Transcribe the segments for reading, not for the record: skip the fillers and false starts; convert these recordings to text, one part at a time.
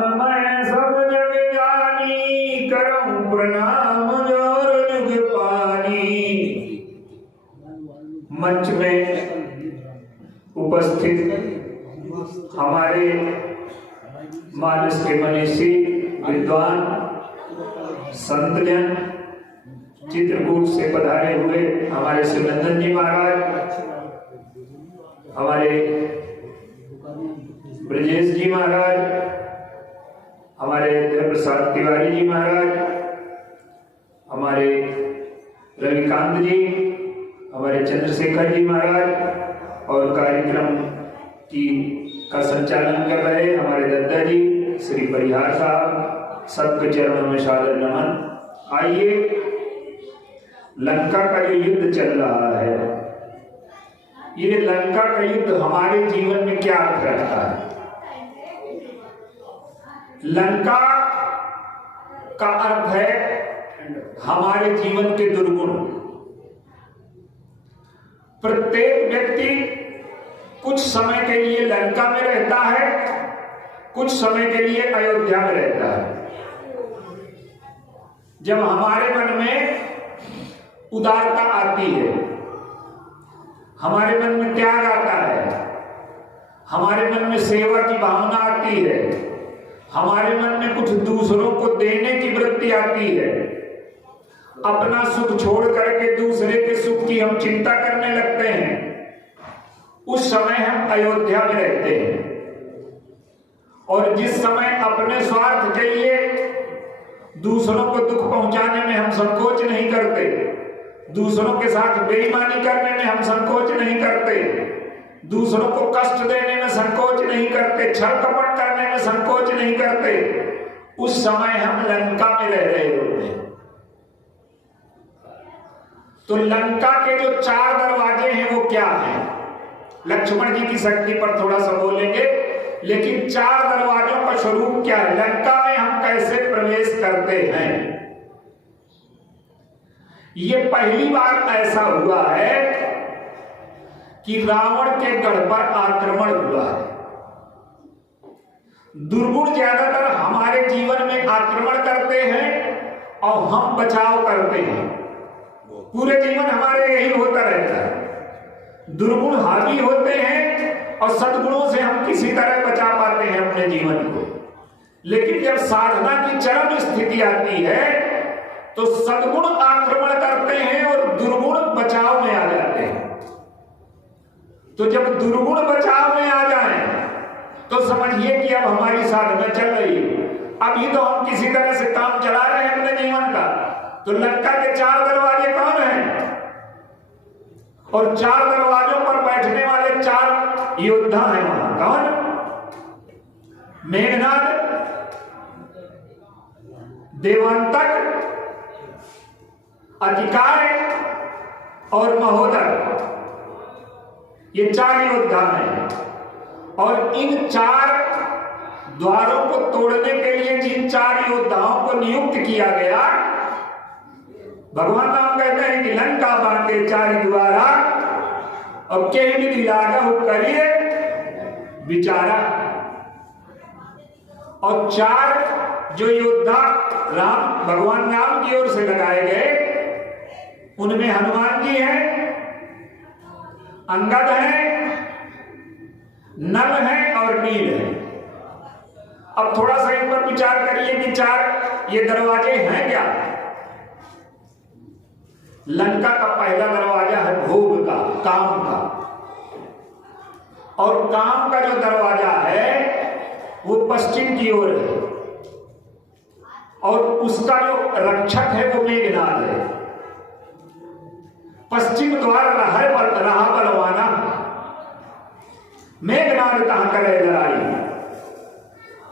राम मैं सब जग जानी, करऊं प्रणाम जोर जुग पानी। मंच में उपस्थित हमारे मानस के मनीषी विद्वान संतजन, चित्रकूट से पधारे हुए हमारे शिवनंदन जी महाराज, हमारे ब्रजेश जी महाराज, हमारे प्रसाद तिवारी जी महाराज, हमारे रविकांत जी, हमारे चंद्रशेखर जी महाराज और कार्यक्रम का संचालन कर रहे हमारे दत्ता जी, श्री परिहार साहब, सबके चरणों में सादर नमन। आइए, लंका का जो युद्ध चल रहा है, ये लंका का युद्ध हमारे जीवन में क्या अर्थ रखता है? लंका का अर्थ है हमारे जीवन के दुर्गुण। प्रत्येक व्यक्ति कुछ समय के लिए लंका में रहता है, कुछ समय के लिए अयोध्या में रहता है। जब हमारे मन में उदारता आती है, हमारे मन में त्याग आता है, हमारे मन में सेवा की भावना आती है, हमारे मन में कुछ दूसरों को देने की वृत्ति आती है, अपना सुख छोड़ करके दूसरे के सुख की हम चिंता करने लगते हैं, उस समय हम अयोध्या में रहते हैं। और जिस समय अपने स्वार्थ के लिए दूसरों को दुख पहुंचाने में हम संकोच नहीं करते, दूसरों के साथ बेईमानी करने में हम संकोच नहीं करते, दूसरों को कष्ट देने में संकोच नहीं करते, छल कपट करने में संकोच नहीं करते, उस समय हम लंका में रह रहे होते हैं। तो लंका के जो 4 दरवाजे हैं वो क्या हैं? लक्ष्मण जी की शक्ति पर थोड़ा सा बोलेंगे, लेकिन 4 दरवाजों का स्वरूप क्या है? लंका में हम कैसे प्रवेश करते हैं? ये पहली बार ऐसा हुआ है कि रावण के गढ़ पर आक्रमण हुआ है। दुर्गुण ज्यादातर हमारे जीवन में आक्रमण करते हैं और हम बचाव करते हैं। पूरे जीवन हमारे यही होता रहता है। दुर्गुण हावी होते हैं और सद्गुणों से हम किसी तरह बचा पाते हैं अपने जीवन को। लेकिन जब साधना की चरम स्थिति आती है तो सद्गुण आक्रमण करते हैं और दुर्गुण बचाव में आ जाते हैं। तो जब दुर्गुण बचाव में आ जाएं तो समझिए कि अब हमारी साधना चल रही है। अभी तो हम किसी तरह से काम चला रहे हैं अपने जीवन का। तो लंका के 4 दरवाजे कौन हैं? और 4 दरवाजों पर बैठने वाले 4 योद्धा हैं वहां। कौन? मेघनाद, देवांतक, अधिकार और महोदर, ये 4 योद्धा हैं। और इन 4 द्वारों को तोड़ने के लिए जिन 4 योद्धाओं को नियुक्त किया गया, भगवान राम कहते हैं कि लंका बांटे 4 द्वारा और के विधि लागहु करिए विचारा। और 4 जो योद्धा भगवान राम की ओर से लगाए गए, उनमें हनुमान जी हैं, अंगद हैं, नल हैं और नील हैं। अब थोड़ा सा इन पर विचार करिए कि 4 ये दरवाजे हैं क्या? लंका का पहला दरवाजा है भोग का, काम का। और काम का जो दरवाजा है वो पश्चिम की ओर है और उसका जो रक्षक है वो मेघनाद है। पश्चिम द्वार रहा बलवाना, मेघनाद कहां करे लड़ाई।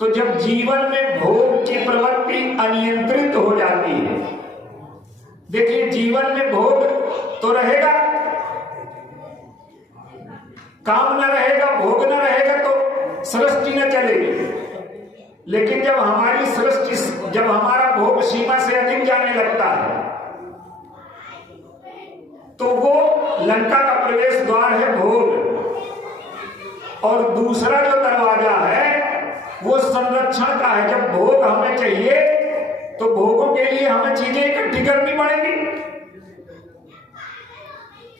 तो जब जीवन में भोग की प्रवृत्ति अनियंत्रित हो जाती है, देखिए जीवन में भोग तो रहेगा, काम न रहेगा, भोग न रहेगा तो सृष्टि न चलेगी। लेकिन जब हमारी सृष्टि, जब हमारा भोग सीमा से अधिक जाने लगता है तो वो लंका का प्रवेश द्वार है भोग। और दूसरा जो दरवाजा है वो संरक्षण का है। जब भोग हमें चाहिए तो भोगों के लिए हमें चीजें इकट्ठी करनी पड़ेगी।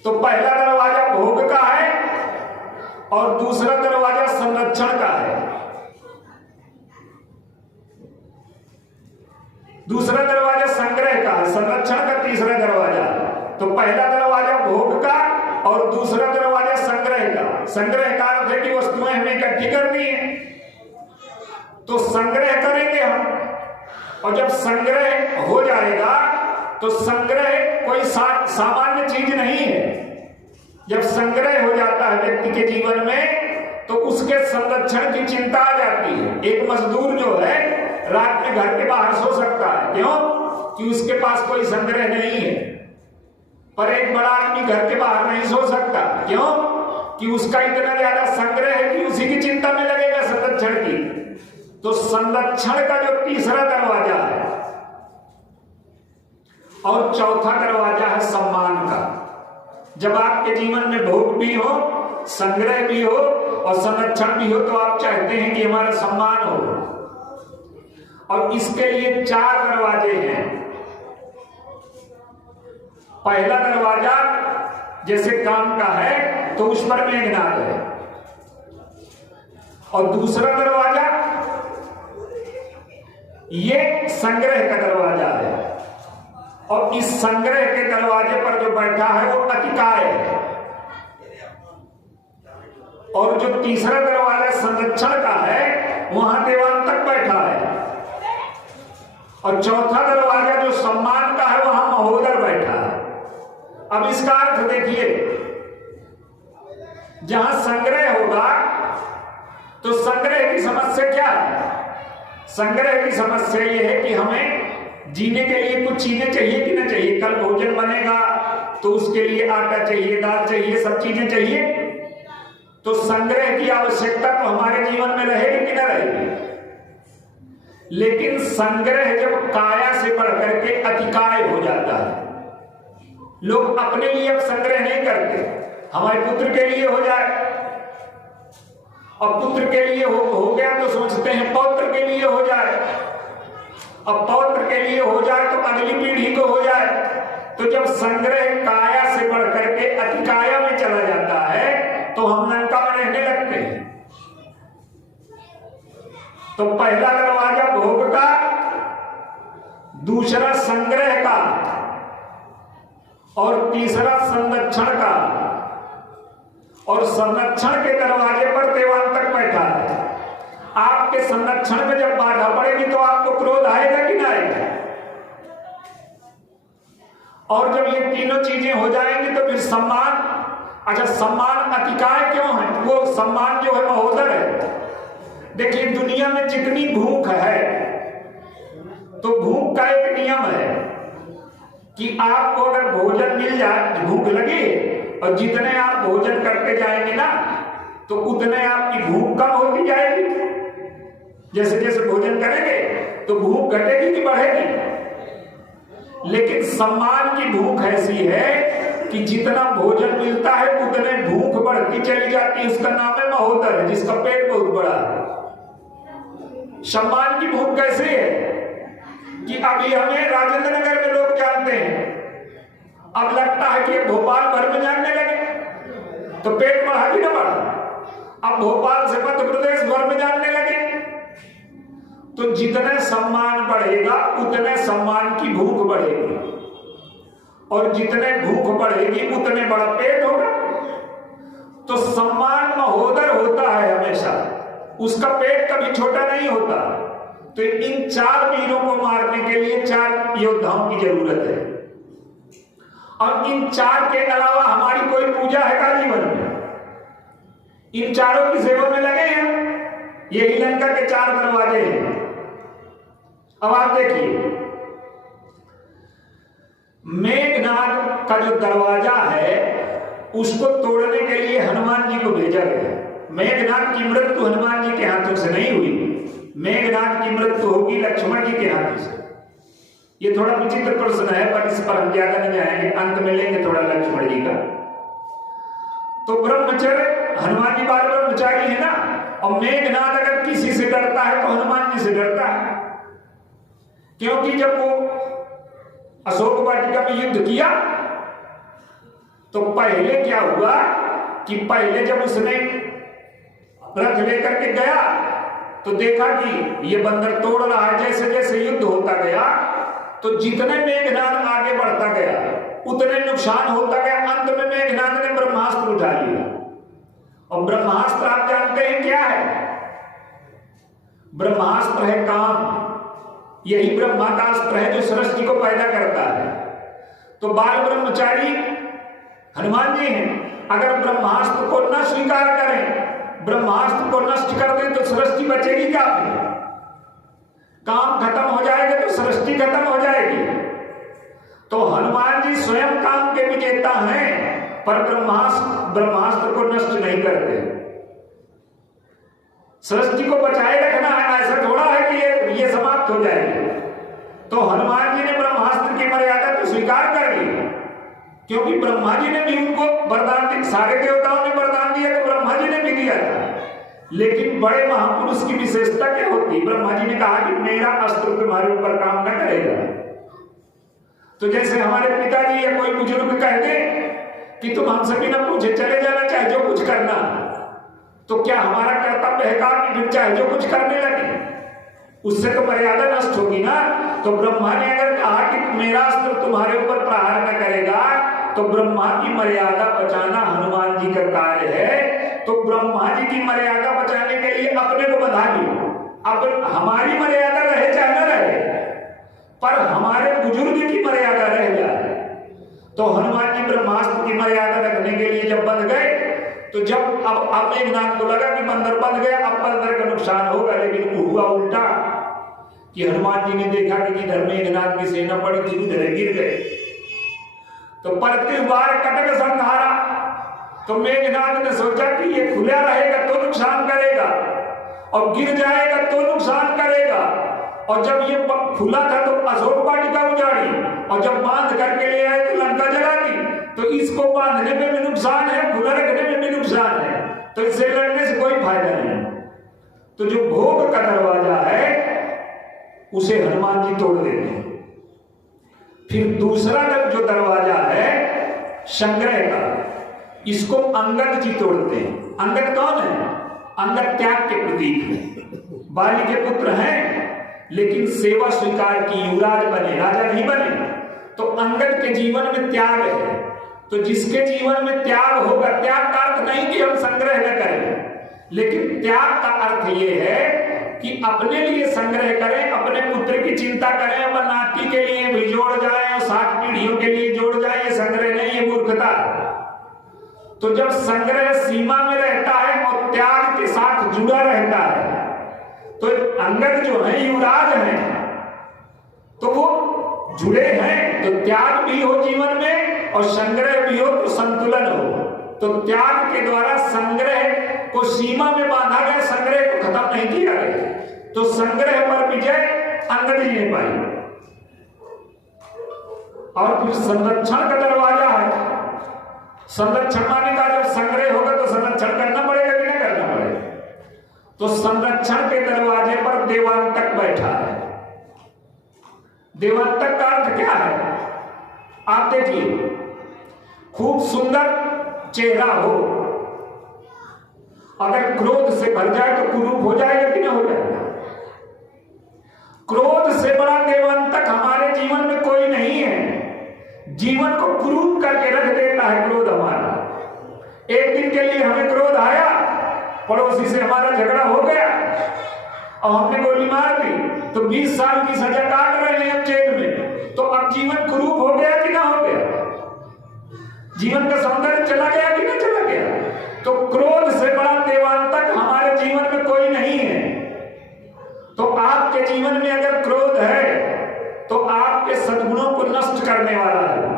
तो पहला दरवाजा भोग का है और दूसरा दरवाजा संरक्षण का है। दूसरा दरवाजा संग्रह का है, संरक्षण का तीसरा दरवाजा। तो पहला दरवाजा भोग का और दूसरा दरवाजा संग्रह का। संग्रह का अर्थ है कि वस्तुएं हमें इकट्ठी करनी है, तो संग्रह करेंगे हम। और जब संग्रह हो जाएगा तो संग्रह कोई सामान्य चीज नहीं है। जब संग्रह हो जाता है व्यक्ति के जीवन में तो उसके संरक्षण की चिंता आ जाती है। एक मजदूर जो है रात में घर के बाहर सो सकता है, क्यों? कि उसके पास कोई संग्रह नहीं है। पर एक बड़ा आदमी घर के बाहर नहीं सो सकता, क्यों? कि उसका इतना ज्यादा संग्रह है कि उसी की चिंता में लगेगा संरक्षण की। तो संरक्षण का जो तीसरा दरवाजा है और चौथा दरवाजा है सम्मान का। जब आपके जीवन में भोग भी हो, संग्रह भी हो और संरक्षण भी हो, तो आप चाहते हैं कि हमारा सम्मान हो। और इसके लिए 4 दरवाजे हैं। पहला दरवाजा जैसे काम का है तो उस पर मेघनाद है, और दूसरा दरवाजा ये संग्रह का दरवाजा है, और इस संग्रह के दरवाजे पर जो बैठा है वो अतिकाय है। और जो तीसरा दरवाजा संरक्षण का है वहां देवांतक बैठा है, और चौथा दरवाजा जो सम्मान का है वहां महोदर बैठा है। अब इसका अर्थ देखिए, जहां संग्रह होगा तो संग्रह की समस्या क्या है? संग्रह की समस्या यह है कि हमें जीने के लिए कुछ चीजें चाहिए कि ना चाहिए। कल भोजन बनेगा तो उसके लिए आटा चाहिए, दाल चाहिए, सब चीजें चाहिए। तो संग्रह की आवश्यकता तो हमारे जीवन में रहेगी कि ना रहेगी। लेकिन संग्रह जब काया से बढ़कर के अतिकाय हो जाता है, लोग अपने लिए अब संग्रह नहीं करते, हमारे पुत्र के लिए हो जाए, अब पुत्र के लिए हो गया तो सोचते हैं पौत्र के लिए हो जाए, अब पौत्र के लिए हो जाए तो अगली पीढ़ी को हो जाए। तो जब संग्रह काया से बढ़कर के अतिकाया में चला जाता है तो हम नंका में रहने लगते हैं। तो पहला दरवाजा भोग का, दूसरा संग्रह का और तीसरा संरक्षण का। और संरक्षण के दरवाजे पर देवांतक बैठा है। आपके संरक्षण में जब बाधा पड़ेगी तो आपको क्रोध आएगा कि ना आएगा? और जब ये तीनों चीजें हो जाएंगी तो फिर सम्मान। अच्छा, सम्मान अतिकाय क्यों है? वो सम्मान जो है महोदर है। देखिए, दुनिया में जितनी भूख है तो भूख का एक नियम है कि आपको अगर भोजन मिल जाए, भूख लगे, और जितने आप भोजन करते जाएंगे ना तो उतने आपकी भूख कम होती जाएगी। जैसे जैसे भोजन करेंगे तो भूख घटेगी कि बढ़ेगी। लेकिन सम्मान की भूख ऐसी है कि जितना भोजन मिलता है उतने भूख बढ़ती चली जाती है। उसका नाम है महोदर, है जिसका पेट बहुत बड़ा है। सम्मान की भूख कैसे है कि अभी हमें राजेंद्र नगर में लोग जानते हैं, अब लगता है कि भोपाल भर में जानने लगे तो पेट बढ़ा कि ना बढ़ा। अब भोपाल से मध्य प्रदेश भर में जानने लगे तो जितने सम्मान बढ़ेगा उतने सम्मान की भूख बढ़ेगी, और जितने भूख बढ़ेगी उतने बड़ा पेट होगा। तो सम्मान महोदर होता है हमेशा, उसका पेट कभी छोटा नहीं होता। तो इन 4 वीरों को मारने के लिए 4 योद्धाओं की जरूरत है, और इन 4 के अलावा हमारी कोई पूजा है का जीवन में? इन चारों की सेवा में लगे हैं। यही लंका के 4 दरवाजे हैं। अब आप देखिए, मेघनाद का जो दरवाजा है उसको तोड़ने के लिए हनुमान जी को भेजा गया। मेघनाद की मृत्यु हनुमान जी के हाथों से नहीं हुई, मेघनाद की मृत्यु होगी लक्ष्मण जी के हाथों से। ये थोड़ा विचित्र प्रश्न है, पर इस पर हम ज्यादा नहीं जाएंगे, अंत में लेंगे थोड़ा लक्ष्मण जी का। तो ब्रह्मचर्य, हनुमान जी बाल ब्रह्मचारी है ना, और मेघनाद अगर किसी से डरता है तो हनुमान जी से डरता है। क्योंकि जब वो अशोक वाटिका में युद्ध किया तो पहले क्या हुआ कि पहले जब उसने रथ लेकर के गया तो देखा कि ये बंदर तोड़ रहा है। जैसे जैसे युद्ध होता गया तो जितने मेघनाद आगे बढ़ता गया उतने नुकसान होता गया। अंत में मेघनाद ने ब्रह्मास्त्र उठा लिया। और ब्रह्मास्त्र आप जानते हैं क्या है? ब्रह्मास्त्र है काम। यही ब्रह्मास्त्र है जो सृष्टि को पैदा करता है। तो बाल ब्रह्मचारी हनुमान जी हैं। अगर ब्रह्मास्त्र को न स्वीकार करें, ब्रह्मास्त्र को नष्ट कर दें तो सृष्टि बचेगी क्या? काम खत्म हो जाएगा तो सृष्टि खत्म हो जाएगी। तो हनुमान जी स्वयं काम के विजेता हैं, पर ब्रह्मास्त्र को नष्ट नहीं करते। सृष्टि को बचाए रखना है, ऐसा थोड़ा है कि ये समाप्त हो जाएगी। तो हनुमान जी ने ब्रह्मास्त्र की मर्यादा तो स्वीकार कर ली, क्योंकि ब्रह्मा जी ने भी उनको वरदान दिया। सारे देवताओं ने वरदान दिया तो ब्रह्मा जी ने भी दिया था। लेकिन बड़े महापुरुष की विशेषता क्या होती? ब्रह्मा जी ने कहा कि मेरा अस्त्र तुम्हारे ऊपर काम न करेगा। तो जैसे हमारे पिताजी या कोई बुजुर्ग कह दे कि तुम हमसे भी न पूछे चले जाना, चाहे जो कुछ करना, तो क्या हमारा कर्तव्य है काम फिर चाहे जो कुछ करने लगे? उससे तो मर्यादा नष्ट होगी ना। तो ब्रह्मा ने अगर कहा कि मेरा अस्त्र तुम्हारे ऊपर प्रहार न करेगा, तो ब्रह्मा की मर्यादा बचाना हनुमान जी का कार्य है। तो ब्रह्मा जी की मर्यादा बचाने के लिए अपने को बधा दिया। अब हमारी मर्यादा रहे चाहे न रहे, पर हमारे बुजुर्ग की मर्यादा रह जाए। तो हनुमान जी ब्रह्मास्त्र की मर्यादा रखने के लिए जब बंध गए, तो जब अब मेघनाद को लगा कि बंदर बंध गया, अब बंदर का नुकसान होगा। लेकिन हुआ उल्टा कि हनुमान जी ने देखा कि इधर मेघनाद की सेना पड़ी थी, उधर गिर गए। तो प्रतिवार कटक संहारा। तो मेघनाद ने सोचा कि ये खुला रहेगा तो नुकसान करेगा और गिर जाएगा तो नुकसान करेगा। और जब ये खुला था तो अशोक वाटिका उजाड़ी, और जब बांध करके ले आए तो लंका जला दी। तो इसको बांधने में भी नुकसान है, खुला रखने में भी नुकसान है, तो इससे लड़ने से कोई फायदा नहीं। तो जो भोग का दरवाजा है उसे हनुमान जी तोड़ देते हैं। फिर दूसरा जो दरवाजा है संग्रह का, इसको अंगद जी तोड़ते हैं। अंगद कौन है? अंगद त्याग के प्रतीक है। बाली के पुत्र हैं, लेकिन सेवा स्वीकार की, युवराज बने, राजा नहीं बने। तो अंगद के जीवन में त्याग है। तो जिसके जीवन में त्याग होगा, त्याग का अर्थ नहीं कि हम संग्रह न करें, लेकिन त्याग का अर्थ यह है कि अपने लिए संग्रह करें, अपने पुत्र की चिंता करें, अपने नाती के लिए भी जोड़ जाए और 7 पीढ़ियों के लिए जोड़ जाए। ये संग्रह नहीं, ये मूर्खता है। तो जब संग्रह सीमा में रहता है और त्याग के साथ जुड़ा रहता है, तो अंगद जो है युवराज हैं, तो वो जुड़े हैं। तो त्याग भी हो जीवन में और संग्रह भी हो, तो संतुलन हो। तो त्याग के द्वारा संग्रह को सीमा में बांधा गया, संग्रह को खत्म नहीं किया गया। तो संग्रह पर विजय अंगद जी ने पाई। और फिर संरक्षण का दरवाजा है। संरक्षण माने का जब संग्रह होगा तो संरक्षण करना पड़ेगा कि नहीं करना पड़ेगा? तो संरक्षण के दरवाजे पर देवांतक बैठा है। देवांतक का अर्थ क्या है? आप देखिए, खूब सुंदर चेहरा हो, अगर क्रोध से भर जाए तो कुरूप हो जाएगा कि नहीं हो जाएगा? क्रोध से बड़ा देवांतक हमारे जीवन में कोई नहीं है। जीवन को क्रूप करके रख देता है क्रोध हमारा। एक दिन के लिए हमें क्रोध आया, पड़ोसी से हमारा झगड़ा हो गया और हमने गोली मार दी, तो 20 साल की सजा काट रहे हैं हम जेल में। तो अब जीवन क्रूप हो गया कि ना हो गया? जीवन का सौंदर्य चला गया कि ना चला गया? तो क्रोध से बड़ा देवांतक हमारे जीवन में कोई नहीं है। तो आपके जीवन में अगर क्रोध है तो आपके सद्गुणों को नष्ट करने वाला है,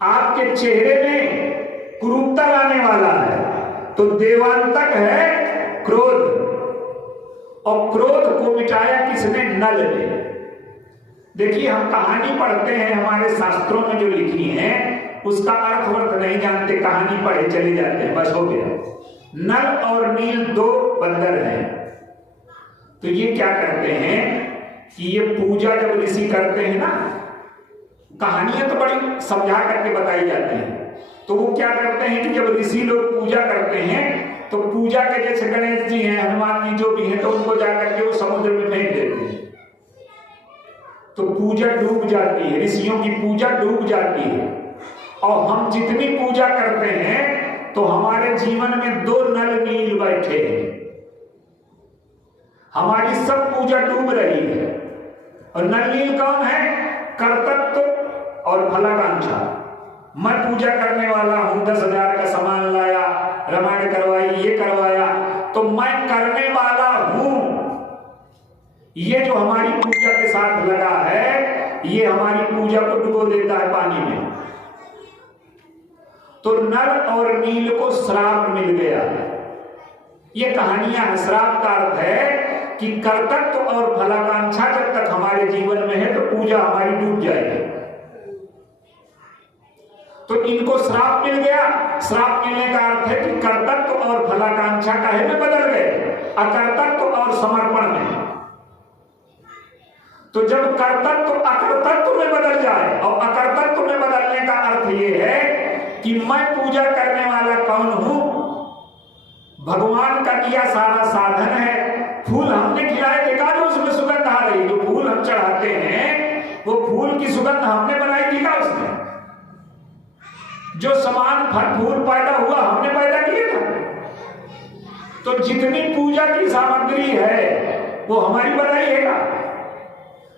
आपके चेहरे में कुरूपता लाने वाला है। तो देवांतक है क्रोध, और क्रोध को मिटाया किसने? नल ने। देखिए, हम कहानी पढ़ते हैं, हमारे शास्त्रों में जो लिखी है उसका अर्थ वर्थ नहीं जानते, कहानी पढ़े चले जाते हैं, बस हो गया। नल और नील दो बंदर हैं। तो ये क्या करते हैं कि ये पूजा जब ऋषि करते हैं ना, कहानियां तो बड़ी समझा करके बताई जाती हैं। तो वो क्या करते हैं कि जब ऋषि लोग पूजा करते हैं तो पूजा के जैसे गणेश जी हैं, हनुमान जी जो भी हैं, तो उनको जाकर के वो समुद्र में फेंक देते हैं। तो पूजा डूब जाती है, ऋषियों की पूजा डूब जाती है। और हम जितनी पूजा करते हैं तो हमारे जीवन में दो नल नील बैठे हैं, हमारी सब पूजा डूब रही है। और नल नील कौन है? कर्तृत्व और फलाकांक्षा। मैं पूजा करने वाला हूं, 10,000 का सामान लाया, रामायण करवाई, ये करवाया, तो मैं करने वाला हूं। ये जो हमारी पूजा के साथ लगा है, ये हमारी पूजा को डुबो देता है पानी में। तो नल और नील को श्राप मिल गया। ये कहानियां हैं। श्राप का अर्थ है कि कर्तृत्व और फलाकांक्षा जब तक हमारे जीवन में है तो पूजा हमारी डूब जाएगी। तो इनको श्राप मिल गया। श्राप मिलने का अर्थ है कि कर्तृत्व और फलाकांक्षा काहे में बदल गए? अकर्तृत्व और समर्पण में। तो जब कर्तृत्व अकर्तृत्व में बदल जाए, और अकर्तृत्व में बदलने का अर्थ यह है कि मैं पूजा करने वाला कौन हूं? भगवान का दिया सारा साधन है। फूल हमने खिलाए, देखा जो उसमें सुगंध आ रही। जो फूल हम चढ़ाते हैं वो फूल की सुगंध हमने बनाई थी क्या? उसमें जो सामान फूल पैदा हुआ हमने पैदा किया था। तो जितनी पूजा की सामग्री है वो हमारी बनाई है ना,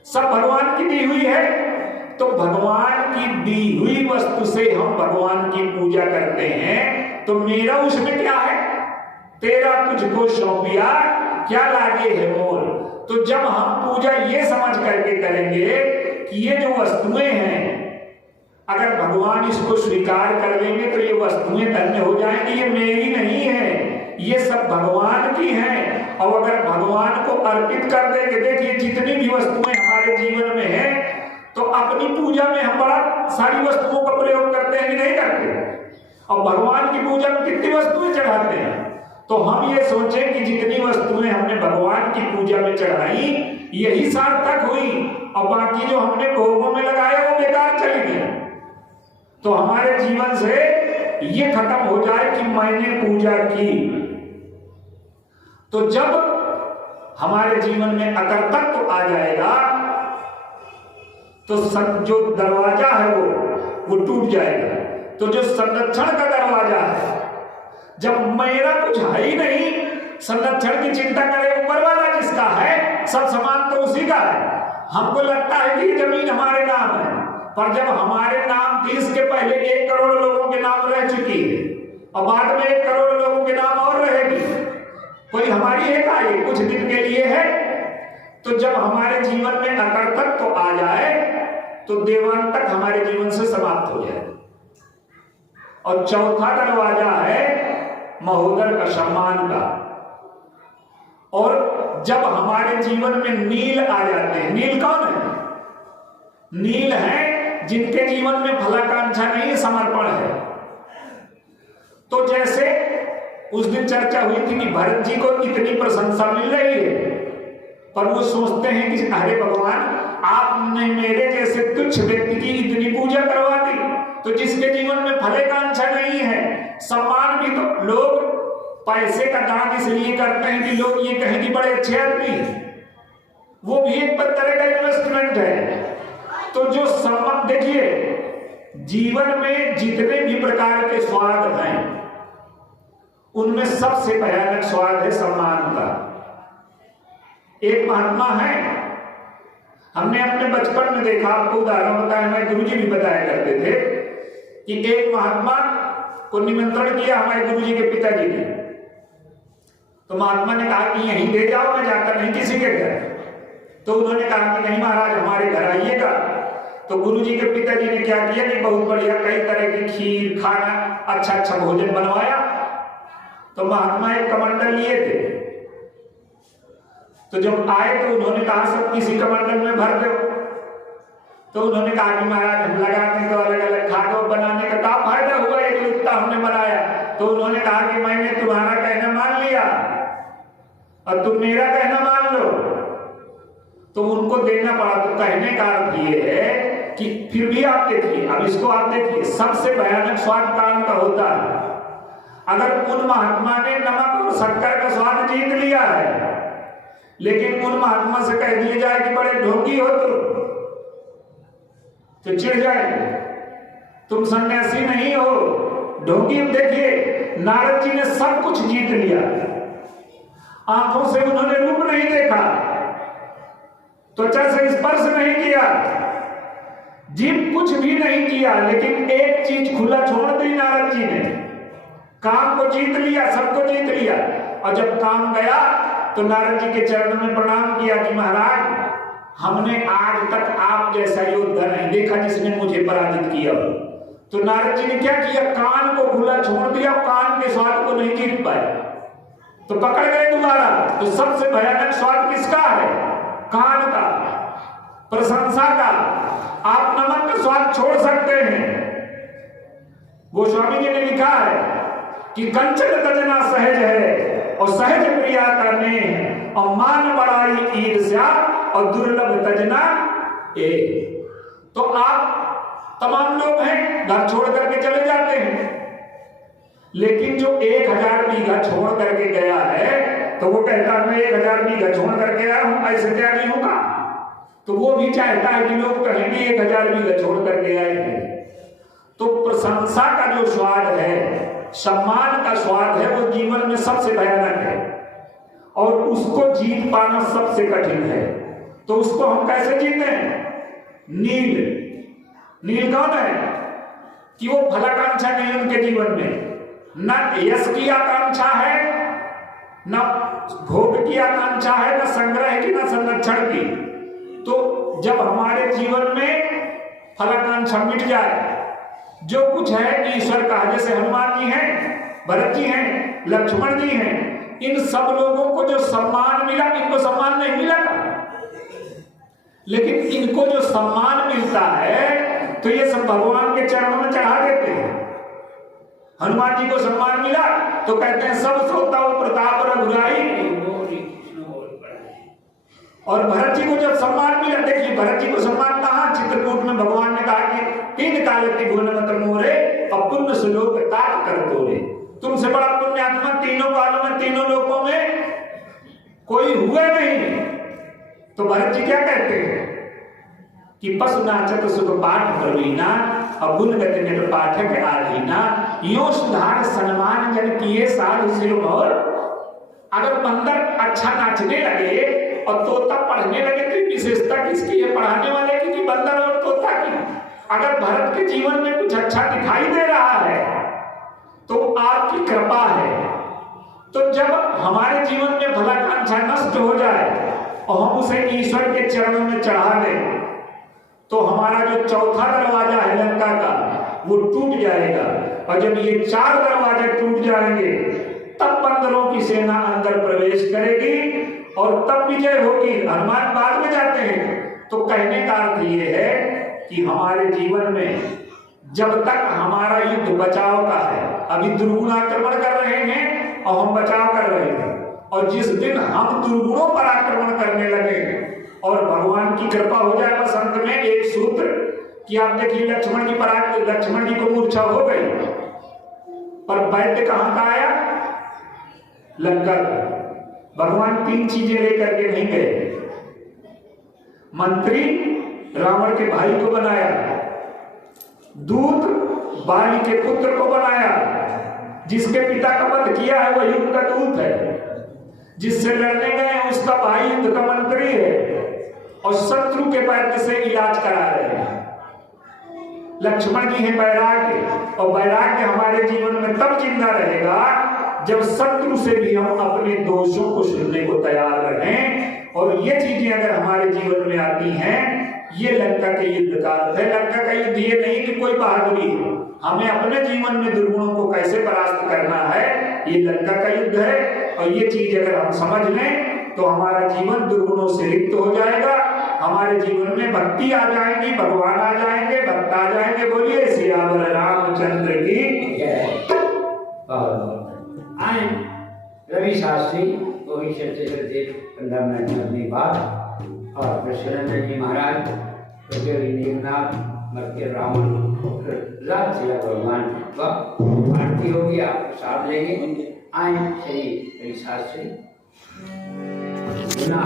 सब भगवान की दी हुई है। तो भगवान की दी हुई वस्तु से हम भगवान की पूजा करते हैं। तो मेरा उसमें क्या है? तेरा तुझको सौंपिया, क्या लागे है मोल। तो जब हम पूजा ये समझ करके करेंगे कि ये जो वस्तुएं हैं, अगर भगवान इसको स्वीकार कर लेंगे तो ये वस्तुएं धन्य हो जाएंगी। ये मेरी नहीं है, ये सब भगवान की हैं। और अगर भगवान को अर्पित कर देंगे, देखिए जितनी भी वस्तुएं हमारे जीवन में है, तो अपनी पूजा में हम बड़ा सारी वस्तुओं का प्रयोग करते हैं कि नहीं करते? और भगवान की पूजा में कितनी वस्तुएं चढ़ाते हैं। तो हम ये सोचें कि जितनी वस्तुएं हमने भगवान की पूजा में चढ़ाई यही सार्थक हुई, और बाकी जो हमने भोगों में लगाया वो बेकार चली गई। तो हमारे जीवन से ये खत्म हो जाए कि मैंने पूजा की। तो जब हमारे जीवन में अकर्तृत्व आ जाएगा तो जो दरवाजा है वो टूट जाएगा। तो जो संरक्षण का दरवाजा है, जब मेरा कुछ है ही नहीं, संरक्षण की चिंता करे ऊपर वाला जिसका है, सब सामान तो उसी का है। हमको लगता है कि जमीन हमारे नाम है, पर जब हमारे नाम थी इसके पहले 1 करोड़ लोगों के नाम रह चुकी है, और बाद में 1 करोड़ लोगों के नाम और रहेगी। कोई हमारी है का? ये कुछ दिन के लिए है। तो जब हमारे जीवन में अकर्तृत्व आ जाए तो देवांतक हमारे जीवन से समाप्त हो जाए। और चौथा दरवाजा है महोदर का, सम्मान का। और जब हमारे जीवन में नील आ जाते हैं, नील कौन है? नील है जिनके जीवन में फलाकांक्षा नहीं, समर्पण है। तो जैसे उस दिन चर्चा हुई थी कि भरत जी को इतनी प्रशंसा मिल रही है, पर वो सोचते हैं कि अरे भगवान, आपने मेरे जैसे तुच्छ व्यक्ति की इतनी पूजा करवा दी, तो जिसके जीवन में फलाकांक्षा नहीं है, सम्मान भी, तो लोग पैसे का दान इसलिए करते हैं कि लोग ये कहें कि बड़े अच्छे आदमी हैं। वो भी एक तरह का इन्वेस्टमेंट है। तो जो सम्मान, देखिए जीवन में जितने भी प्रकार के स्वाद हैं उनमें सबसे भयानक स्वाद है सम्मान का। एक महात्मा है, हमने अपने बचपन में देखा, आपको उदाहरण बताया, हमारे गुरुजी भी बताया करते थे कि एक महात्मा को निमंत्रण किया हमारे गुरुजी के पिताजी ने। तो महात्मा ने कहा कि यहीं दे जाओ, मैं जाकर नहीं किसी के घर। तो उन्होंने कहा कि नहीं महाराज, हमारे घर आइएगा। तो गुरुजी के पिताजी ने क्या किया कि बहुत बढ़िया कई तरह की खीर, खाना, अच्छा अच्छा भोजन बनवाया। तो महात्मा एक कमंडल लिए थे। तो जब आए तो उन्होंने कहा सब किसी कमंडल में भर दो। तो उन्होंने कहा कि महाराज हम लगाते तो अलग अलग खादों बनाने का क्या फायदा हुआ, एक लुत्ता हमने बनाया। तो उन्होंने कहा कि मैंने तुम्हारा कहना मान लिया और तुम मेरा कहना मान लो, तो उनको देना पड़ा। तो कहने का अर्थ ये है कि फिर भी आप देखिए, अब इसको आप देखिए, सबसे भयानक स्वाद कान का होता है। अगर उन महात्मा ने नमक और शक्कर का स्वाद जीत लिया है, लेकिन उन महात्मा से कह दिया जाए कि बड़े ढोंगी हो तो चिढ़ जाएंगे, तुम सन्यासी नहीं हो, ढोंगी। देखिए नारद जी ने सब कुछ जीत लिया, आंखों से उन्होंने रूप नहीं देखा, त्वचा से स्पर्श नहीं किया, जीव कुछ भी नहीं किया, लेकिन एक चीज खुला छोड़ दी नारद जी ने, काम को जीत लिया, सबको जीत लिया। और जब काम गया तो नारद जी के चरणों में प्रणाम किया कि महाराज, हमने आज तक आप जैसा योद्धा नहीं देखा जिसने मुझे पराजित किया। तो नारद जी ने क्या किया, कान को खुला छोड़ दिया, कान के स्वाद को नहीं जीत पाए तो पकड़ गए दोबारा। तो सबसे भयानक स्वाद किसका है? कान का, प्रशंसा का। आप नमक का स्वाद छोड़ सकते हैं। गोस्वामी जी ने लिखा है कि कंचन तजना सहज है और सहज प्रिया करने, और मान बड़ाई ईर्ष्या और दुर्लभ तजना ए। तो आप तमाम लोग हैं घर छोड़ करके चले जाते हैं, लेकिन जो 1000 बीघा छोड़ करके गया है तो वो कहता है मैं 1000 बीघा छोड़ करके आया हूं, ऐसे त्यागी हूं का? तो वो भी चाहता है कि लोग कहेंगे 1000 बीघा छोड़ करके आए हैं। तो प्रशंसा का जो स्वाद है, सम्मान का स्वाद है, वो जीवन में सबसे भयानक है और उसको जीत पाना सबसे कठिन है। तो उसको हम कैसे जीते हैं? नील कौन है कि वो फलाकांक्षा नहीं उनके जीवन में, न यश की आकांक्षा है, न भोग की आकांक्षा है, न संग्रह की, न संरक्षण की। तो जब हमारे जीवन में फलाकांक्षा मिट जाए, जो कुछ है ईश्वर का, जैसे हनुमान जी हैं, भरत जी हैं, लक्ष्मण जी हैं, इन सब लोगों को जो सम्मान मिला, इनको सम्मान नहीं मिला, लेकिन इनको जो सम्मान मिलता है तो ये सब भगवान के चरणों में चढ़ा देते हैं। हनुमान जी को सम्मान मिला तो कहते हैं सब सोता हो प्रताप रघुराई, और भरत जी को जब सम्मान मिला, देखिए भरत जी को सम्मान कहा, चित्रकूट में भगवान ने कहा कि 3 काल की भुवन मत मोरे और पुण्य सुलोक ताक कर तोरे। तुमसे बड़ा पुण्यात्मा तीनों कालों में, तीनों लोकों में कोई हुए नहीं। तो भरत जी क्या कहते हैं कि पशु नाचत सुख पाठ प्रवीणा और गुण गति में पाठक आधीना, यो सुधार सन्मान जन किए साधु सिरमौर। अगर बंदर अच्छा नाचने लगे और तोता पढ़ने लगे तो विशेषता किसकी है? पढ़ाने वाले की कि बंदर और तोता की? अगर भरत के जीवन में कुछ अच्छा दिखाई दे रहा है तो आपकी कृपा है। तो जब हमारे जीवन में फलाकांक्षा नष्ट हो जाए और हम उसे ईश्वर के चरणों में चढ़ा दें तो हमारा जो चौथा दरवाजा है लंका का, वो टूट जाएगा। और जब ये 4 दरवाजे टूट जाएंगे तब बंदरों की सेना अंदर प्रवेश करेगी और तब विजय होगी। हनुमान बाद में जाते हैं। तो कहने का अर्थ ये है कि हमारे जीवन में जब तक हमारा युद्ध बचाव का है, अभी दुर्गुण आक्रमण कर रहे हैं और हम बचाव कर रहे हैं, और जिस दिन हम दुर्गुणों पर आक्रमण करने लगे और भगवान की कृपा हो जाए, बस अंत में एक सूत्र कि आप देखिए लक्ष्मण जी को मूर्छा हो गई, पर वैद्य कहां का आया? लंका का। भगवान 3 चीजें लेकर के नहीं गए। मंत्री रावण के भाई को बनाया, दूत बाली के पुत्र को बनाया, जिसके पिता का वध किया है वह युद्ध का दूत है, जिससे लड़ने गए उसका भाई युद्ध का मंत्री है, और शत्रु के वैद्य से इलाज करा रहे हैं। लक्ष्मण जी हैं वैराग्य, और वैराग्य हमारे जीवन में तब जिंदा रहेगा जब शत्रु से भी हम अपने दोषों को सुनने को तैयार रहें। और ये चीजें अगर हमारे जीवन में आती हैं, ये लंका के युद्ध का अर्थ है। लंका का युद्ध ये नहीं कि कोई बहादुरी है, हमें अपने जीवन में दुर्गुणों को कैसे परास्त करना है, ये लंका का युद्ध है। और ये चीज अगर हम समझ लें तो हमारा जीवन दुर्गुणों से रिक्त हो जाएगा, हमारे जीवन में भक्ति आ जाएगी, भगवान आ जाएंगे, भक्त आ जाएंगे। बोलिए सियावर रामचंद्र की। बहुत आए रवि शास्त्री वो भी चलते चलते 15 मिनट में अपनी बात और कृष्णानंद जी महाराज मेघनाथ मध्य रावण रात से भगवान आरती होगी, आप प्रसाद लेंगे। आए श्री रवि शास्त्री गुना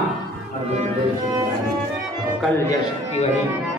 और कल जय शक्ति वाली